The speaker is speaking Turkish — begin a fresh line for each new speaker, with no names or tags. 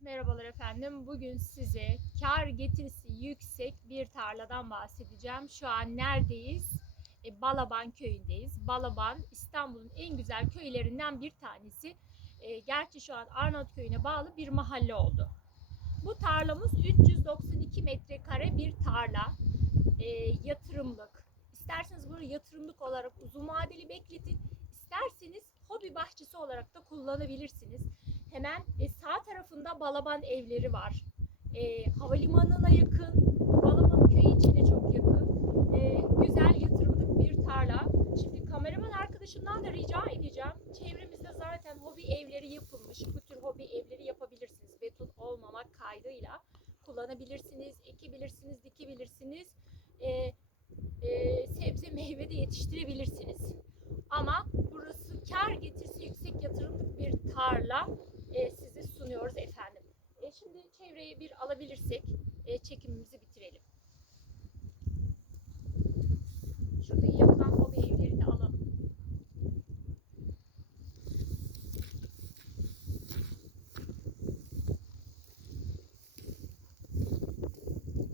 Merhabalar efendim. Bugün size kar getirisi yüksek bir tarladan bahsedeceğim. Şu an neredeyiz? E, Balaban köyündeyiz. Balaban İstanbul'un en güzel köylerinden bir tanesi. E, gerçi şu an Arnavut köyüne bağlı bir mahalle oldu. Bu tarlamız 392 metrekare bir tarla. E, yatırımlık. İsterseniz bunu yatırımlık olarak uzun vadeli bekletin. İsterseniz hobi bahçesi olarak da kullanabilirsiniz. Hemen e, tarafında Balaban evleri var. E, havalimanına yakın, Balaban köyü içine çok yakın. E, güzel yatırımlık bir tarla. Şimdi kameraman arkadaşımdan da rica edeceğim. Çevremizde zaten hobi evleri yapılmış. Bu tür hobi evleri yapabilirsiniz. Beton olmamak kaydıyla kullanabilirsiniz, ekebilirsiniz, dikebilirsiniz. E, e, sebze meyve de yetiştirebilirsiniz. Ama burası kar getirisi yüksek yatırımlık bir tarla e, size sunuyoruz efendim. E, bir alabilirsek e, çekimimizi bitirelim.